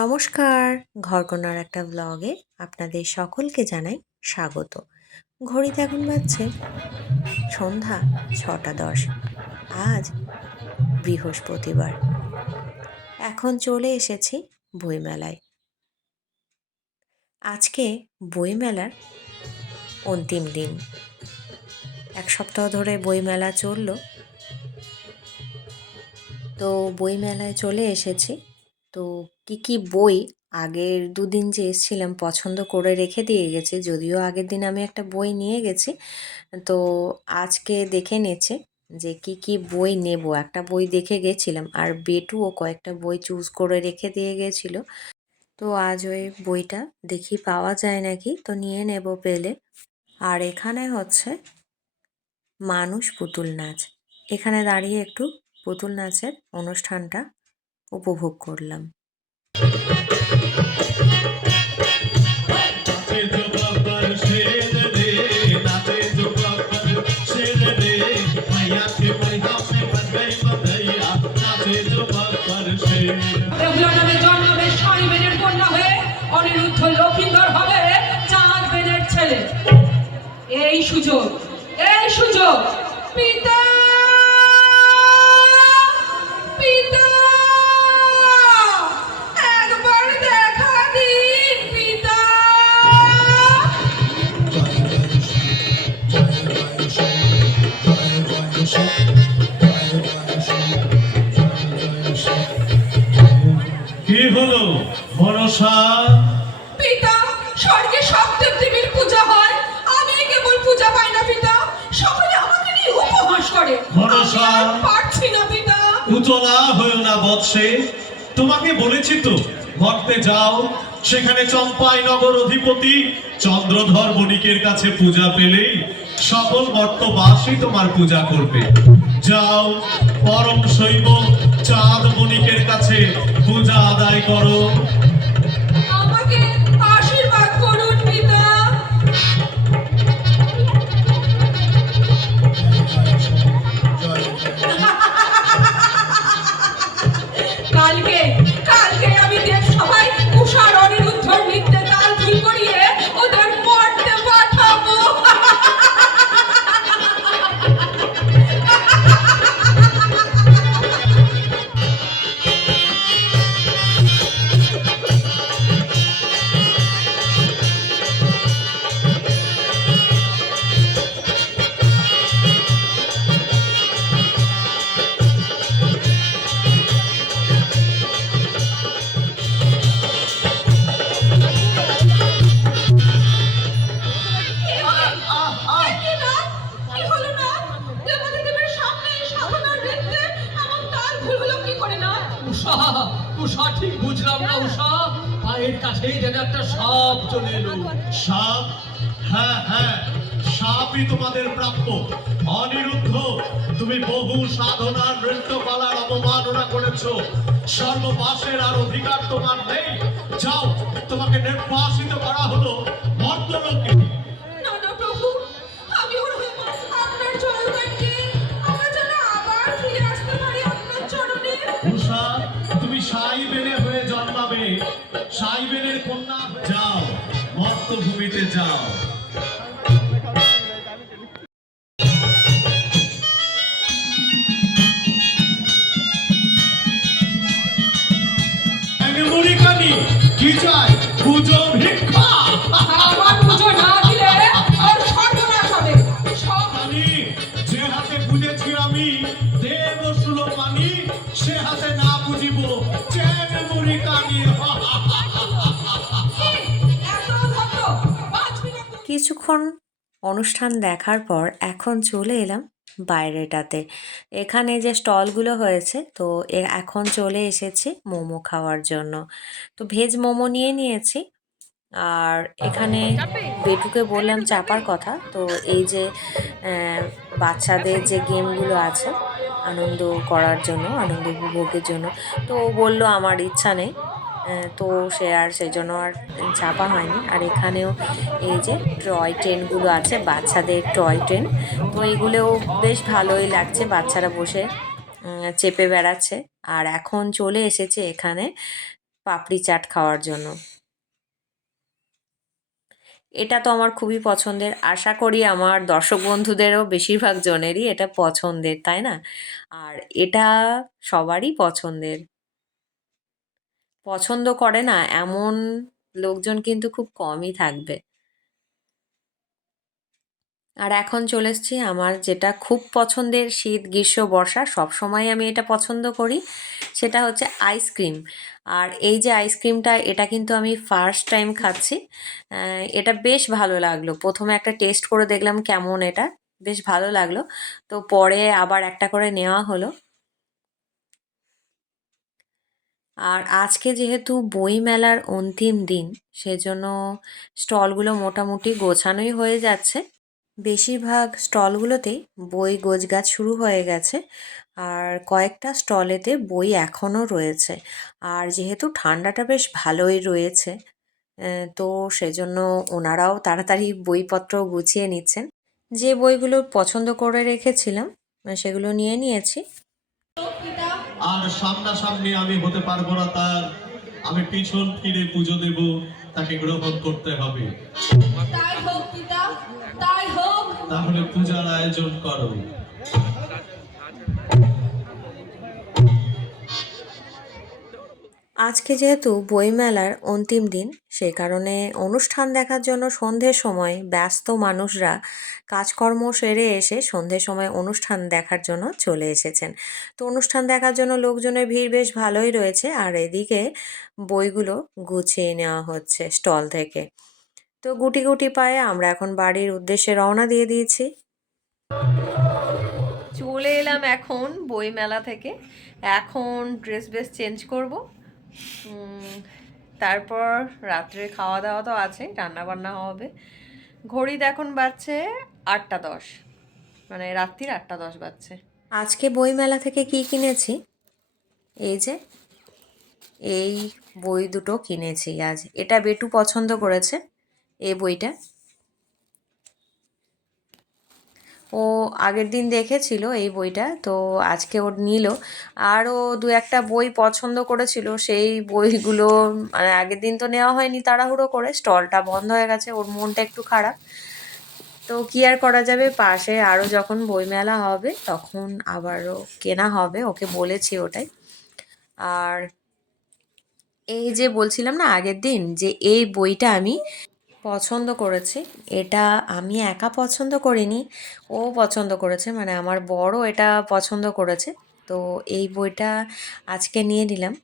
নমস্কার, ঘরকন্নার একটা ব্লগে আপনাদের সকলকে জানাই স্বাগত। ঘড়িতে এখন বাজছে সন্ধ্যা 6:10। আজ বৃহস্পতিবার। এখন চলে এসেছি বইমেলায়। আজকে বইমেলার অন্তিম দিন। এক সপ্তাহ ধরে বইমেলা চলল। তো বইমেলায় চলে এসেছি। তো কি বই আগের দুদিন যে এসেছিলাম পছন্দ করে রেখে দিয়ে গেছি, যদিও আগের দিন আমি একটা বই নিয়ে গেছি। তো আজকে দেখে নিচ্ছে যে কি বই নেব। একটা বই দেখে গেছিলাম, আর বেটুও কয়েকটা বই চুজ করে রেখে দিয়ে গেছিল। তো আজ ওই বইটা দেখি পাওয়া যায় নাকি, তো নিয়ে নেব পেলে। আর এখানে হচ্ছে মানুষ পুতুল নাচ। এখানে দাঁড়িয়ে একটু পুতুল নাচের অনুষ্ঠানটা উপভোগ করলাম। অনিরুদ্ধ লক্ষিন্দর হবে চাঁদ বেদের ছেলে। এই সুযোগ পিতা পিতা একবার দেখা দিন পিতা। কি হলো ভরসা? পিতা, স্বর্গে সব দেবদেবীর পূজা হয়, আমি কেবল পূজা পাই না পিতা। সকলে আমাকে নিয়ে উপহাস করে। ভরসা পারছি না পিতা। উতলা হয়েও না বৎসে, তোমাকে বলেছি তো ভক্তে যাও, সেখানে চম্পাই নগর অধিপতি চন্দ্রধর বণিকের কাছে পূজা পেলেই সকল মর্তবাসী তোমার পূজা করবে। যাও, পরম শৈব চাঁদ বণিকের কাছে পূজা আদায় করো। আমাকে আশীর্বাদ করুন পিতা। কালকে আমি দেব সবাই উষার অনিরুদ্ধর নৃত্যে তাল ঢুল করিয়ে ওদের মরতে পাঠাবো। উষা ঠিক বুঝলাম না উষা, পায়ের কাছেই যেন একটা সাপ চলে এলো। সাপ? হ্যাঁ, সাপই তোমাদের প্রাপ্য। অনিরুদ্ধ, তুমি বহু সাধনার নৃত্যকলার অবমাননা করেছো, সর্ববাসের আর অধিকার তোমার নেই। যাও, তোমাকে নির্বাসিত করা হলো মর্তলোকে। না প্রভু, আমি আপনার চরণে আমরা যেন আবার ফিরে আসতে পারি আপনার চরণে। উষা, তুমি সাইবেনে হয়ে জন্মাবে, সাইবেনের কন্যা। যাও, মর্তভূমিতে যাও। কি চাই? পুজো ভিক্ষা। আমার পুজো না দিলে আর সর্বনাশ হবে। মানি, যে হাতে বুঝেছি আমি দেব সুলভ মানি, সে হাতে না বুঝিব চেন মুড়ি কানি। কিছুক্ষণ অনুষ্ঠান দেখার পর এখন চলে এলাম বাইরেটাতে। এখানে যে স্টলগুলো হয়েছে, তো এখন চলে এসেছি মোমো খাওয়ার জন্য। তো ভেজ মোমো নিয়ে নিয়েছি। আর এখানে বেটুকে বললাম চাপার কথা। তো এই যে বাচ্চাদের যে গেমগুলো আছে আনন্দ করার জন্য, আনন্দ উপভোগের জন্য, তো ও বললো আমার ইচ্ছা নেই। তো সেই জন্য আর চাপা হয়নি। আর এখানেও এই যে টয় ট্রেনগুলো আছে, বাচ্চাদের টয় ট্রেন। তো এগুলোও বেশ ভালোই লাগছে, বাচ্চারা বসে চেপে বেড়াচ্ছে। আর এখন চলে এসেছে এখানে পাপড়ি চাট খাওয়ার জন্য। এটা তো আমার খুবই পছন্দের, আশা করি আমার দর্শক বন্ধুদেরও বেশিরভাগ জনেরই এটা পছন্দের, তাই না? আর এটা সবারই পছন্দের। পছন্দ করে না এমন লোকজন কিন্তু খুব কমই থাকবে। আর এখন চলে এসেছি আমার যেটা খুব পছন্দের, শীত গ্রীষ্ম বর্ষা সবসময় আমি এটা পছন্দ করি, সেটা হচ্ছে আইসক্রিম। আর এই যে আইসক্রিমটা, এটা কিন্তু আমি ফার্স্ট টাইম খাচ্ছি। এটা বেশ ভালো লাগলো, প্রথমে একটা টেস্ট করে দেখলাম কেমন, এটা বেশ ভালো লাগলো। তো পরে আবার একটা করে নেওয়া হলো। আর আজকে যেহেতু বইমেলার অন্তিম দিন, সেজন্য স্টলগুলো মোটামুটি গোছানোই হয়ে যাচ্ছে। বেশিরভাগ স্টলগুলোতেই বই গোছগাছ শুরু হয়ে গেছে, আর কয়েকটা স্টলেতে বই এখনও রয়েছে। আর যেহেতু ঠান্ডাটা বেশ ভালোই রয়েছে, তো সেজন্য ওনারাও তাড়াতাড়ি বইপত্র গুছিয়ে নিচ্ছেন। যে বইগুলো পছন্দ করে রেখেছিলাম সেগুলো নিয়ে নিয়েছি। আর সামনাসামনি আমি হতে পারবো না তার, আমি পিছন ফিরে পুজো দেব, তাকে গ্রহণ করতে হবে। তাই হোক পিতা, তাই হোক। তাহলে পূজার আয়োজন করো। আজকে যেহেতু বইমেলার অন্তিম দিন, সে কারণে অনুষ্ঠান দেখার জন্য সন্ধ্যের সময় ব্যস্ত মানুষরা কাজকর্ম সেরে এসে সন্ধ্যের সময় অনুষ্ঠান দেখার জন্য চলে এসেছেন। তো অনুষ্ঠান দেখার জন্য লোকজনের ভিড় বেশ ভালোই রয়েছে, আর এদিকে বইগুলো গুছিয়ে নেওয়া হচ্ছে স্টল থেকে। তো গুটি গুটি পায়ে আমরা এখন বাড়ির উদ্দেশ্যে রওনা দিয়ে দিয়েছি। চলে এলাম এখন বইমেলা থেকে। এখন ড্রেস বেস চেঞ্জ করব, তারপর রাত্রে খাওয়া দাওয়া তো আছে, রান্না বান্না হবে। ঘড়িতে এখন বাজছে 8টা 10, মানে রাত্রির 8টা 10 বাজছে। আজকে বইমেলা থেকে কি কিনেছি, এই যে এই বই দুটো কিনেছি আজ। এটা বেটু পছন্দ করেছে এই বইটা। ও আগের দিন দেখেছিল এই বইটা, তো আজকে ওর নিল। আরও দু একটা বই পছন্দ করেছিল, সেই বইগুলো মানে আগের দিন তো নেওয়া হয়নি, তাড়াহুড়ো করে স্টলটা বন্ধ হয়ে গেছে, ওর মনটা একটু খারাপ। তো কি আর করা যাবে, পাশে আরও যখন বইমেলা হবে তখন আবারও কেনা হবে, ওকে বলেছি ওটাই। আর এই যে বলছিলাম না আগের দিন, যে এই বইটা আমি পছন্দ করেছি, এটা আমি একা পছন্দ করিনি, ও পছন্দ করেছে, মানে আমার বড় এটা পছন্দ করেছে। তো এই বইটা আজকে নিয়ে নিলাম।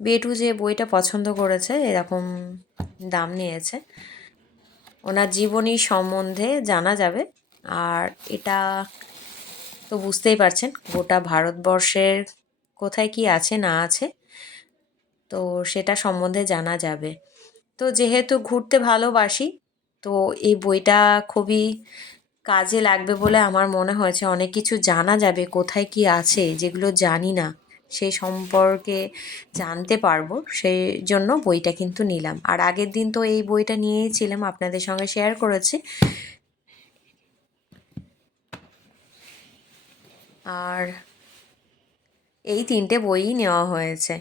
বেটু যে বইটা পছন্দ করেছে এরকম দাম নিয়েছে। ওনার জীবনী সম্বন্ধে জানা যাবে। আর এটা তো বুঝতেই পারছেন গোটা ভারতবর্ষের কোথায় কি আছে না আছে, তো সেটা সম্বন্ধে জানা যাবে। তো যেহেতু ঘুরতে ভালোবাসি, তো এই বইটা খুবই কাজে লাগবে বলে আমার মনে হয়েছে। অনেক কিছু জানা যাবে, কোথায় কি আছে যেগুলো জানি না সেই সম্পর্কে জানতে পারবো, সেই জন্য বইটা কিন্তু নিলাম। আর আগের দিন তো এই বইটা নিয়েছিলাম, আপনাদের সঙ্গে শেয়ার করেছি। আর এই 3টে বইই নেওয়া হয়েছে।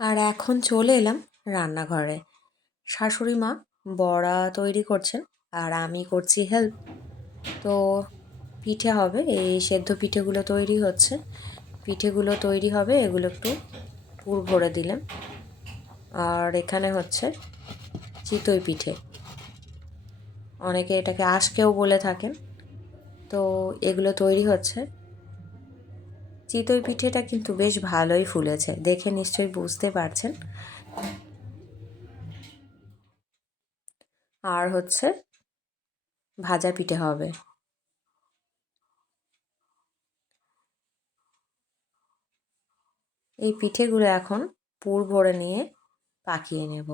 আর এখন চলে এলাম রান্নাঘরে। শাশুড়ি মা বড়া তৈরি করছেন, আর আমি করছি হেল্প। তো পিঠে হবে, এই সেদ্ধ পিঠেগুলো তৈরি হচ্ছে। পিঠেগুলো তৈরি হবে, এগুলো একটু পুর ভরে দিলাম। আর এখানে হচ্ছে চিতই পিঠে, অনেকে এটাকে আঁশকেও বলে থাকেন। তো এগুলো তৈরি হচ্ছে। চিতই পিঠেটা কিন্তু বেশ ভালোই ফুলেছে, দেখে নিশ্চয়ই বুঝতে পারছেন। আর হচ্ছে ভাজা পিঠে হবে। এই পিঠেগুলো এখন পুর ভরে নিয়ে পাকিয়ে নেব,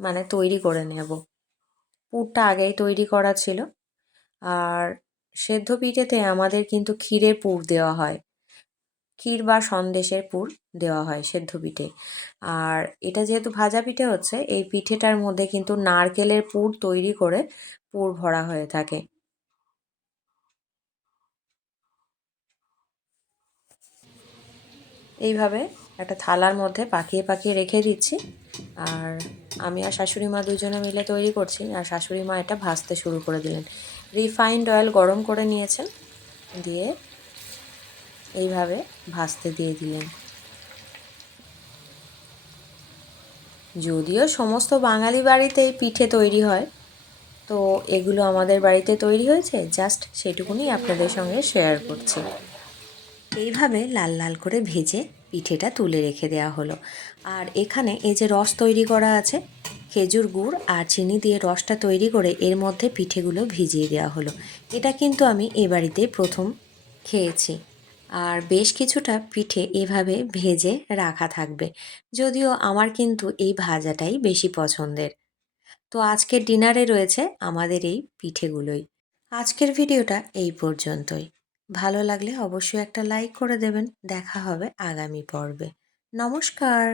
মানে তৈরি করে নেব। পুরটা আগেই তৈরি করা ছিল। আর সেদ্ধ পিঠেতে আমাদের কিন্তু ক্ষীরের পুর দেওয়া হয়, ক্ষীর বা সন্দেশের পুর দেওয়া হয় সেদ্ধ পিঠে। আর এটা যেহেতু ভাজা পিঠে হচ্ছে, এই পিঠেটার মধ্যে কিন্তু নারকেলের পুর তৈরি করে পুর ভরা হয়ে থাকে। এইভাবে একটা থালার মধ্যে পাকিয়ে পাকিয়ে রেখে দিচ্ছি। আর আমি আর শাশুড়ি মা দুজনে মিলে তৈরি করছি, আর শাশুড়ি মা এটা ভাজতে শুরু করে দিলেন। রিফাইন্ড অয়েল গরম করে নিয়েছেন, দিয়ে এইভাবে ভাজতে দিয়ে দিলেন। যদিও সমস্ত বাঙালি বাড়িতেই পিঠে তৈরি হয়, তো এগুলো আমাদের বাড়িতে তৈরি হয়েছে, জাস্ট সেটুকুনি আপনাদের সঙ্গে শেয়ার করছি। এইভাবে লাল লাল করে ভেজে পিঠেটা তুলে রেখে দেওয়া হলো। আর এখানে এই যে রস তৈরি করা আছে, খেজুর গুড় আর চিনি দিয়ে রসটা তৈরি করে এর মধ্যে পিঠেগুলো ভিজিয়ে দেওয়া হলো। এটা কিন্তু আমি এ বাড়িতেই প্রথম খেয়েছি। আর বেশ কিছুটা পিঠে এভাবে ভেজে রাখা থাকবে, যদিও আমার কিন্তু এই ভাজাটাই বেশি পছন্দের। তো আজকের ডিনারে রয়েছে আমাদের এই পিঠেগুলোই। আজকের ভিডিওটা এই পর্যন্তই। ভালো লাগলে অবশ্যই একটা লাইক করে দেবেন। দেখা হবে আগামী পর্বে। নমস্কার।